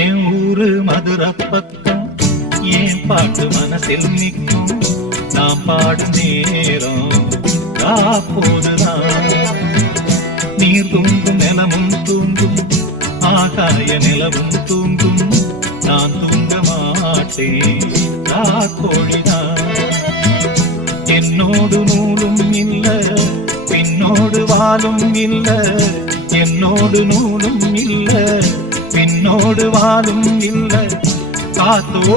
என் ஊரு மதுரை பக்கம் ஏன் பாட்டு மனசில் நிற்கும். நாம் பாடும் நேரம் காப்போதுதான். நீர் தூங்கும் நிலமும் தூங்கும், ஆகாய நிலவும் தூங்கும். நான் தூங்க மாட்டேன் காக்கோழிதான். என்னோடு நூலும் இல்ல, பின்னோடு வாலும் இல்ல. என்னோடு நூலும் இல்ல, பின்னோடு வாலும் இல்ல. காத்தோடு